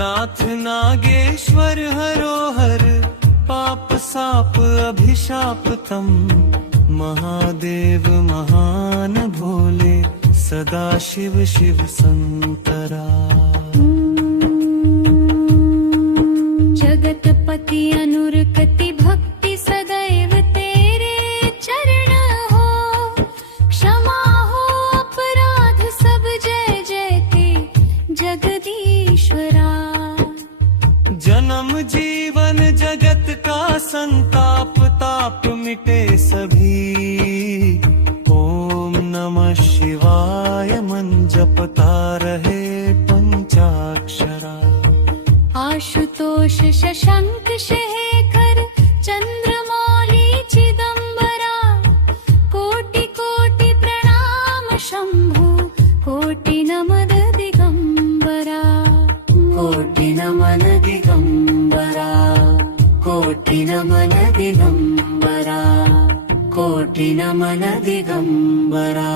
नाथ नागेश्वर हरोहर पाप साप अभिशाप तम महादेव महान भोले सदा शिव शिव संतरा। जगतपति अनुरकति भक्ति सदैव तेरे चरण हो, क्षमा हो अपराध सब जय जय ते जगदीश्वरा। जन्म जीवन जगत का संताप ताप मिटे सभी, ओम नमः शिवाय मन जपता रहे पंचाक्षरा। आशुतोष शशांक शेखर चंद्रमौली चिदंबरा, कोटि कोटि प्रणाम शंभु कोटि नमन दिगंबरा। कोटि नमन दिगंबरा, कोटि नमन दिगंबरा, कोटि नमन दिगंबरा।